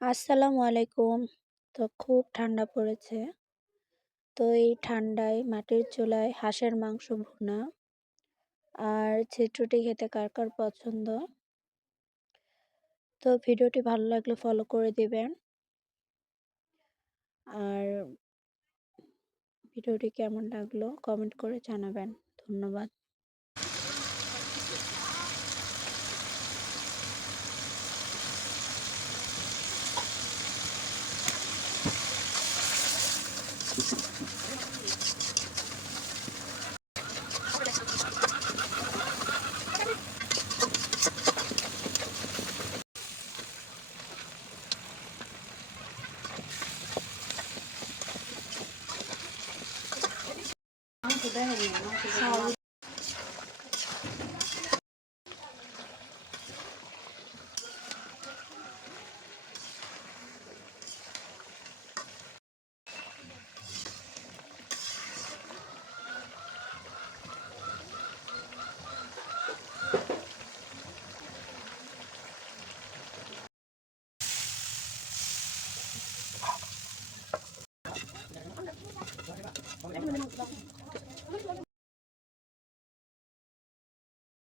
আসসালামু আলাইকুম। তো খুব ঠান্ডা পড়েছে। তো এই ঠান্ডায় মাটির চুলায় হাঁসের মাংস ভুনা আর ছিটরুটি খেতে কার, কার পছন্দ? তো ভিডিওটি ভালো লাগলে ফলো করে দিবেন। আর ভিডিওটি কেমন লাগল কমেন্ট করে জানাবেন। ধন্যবাদ। 好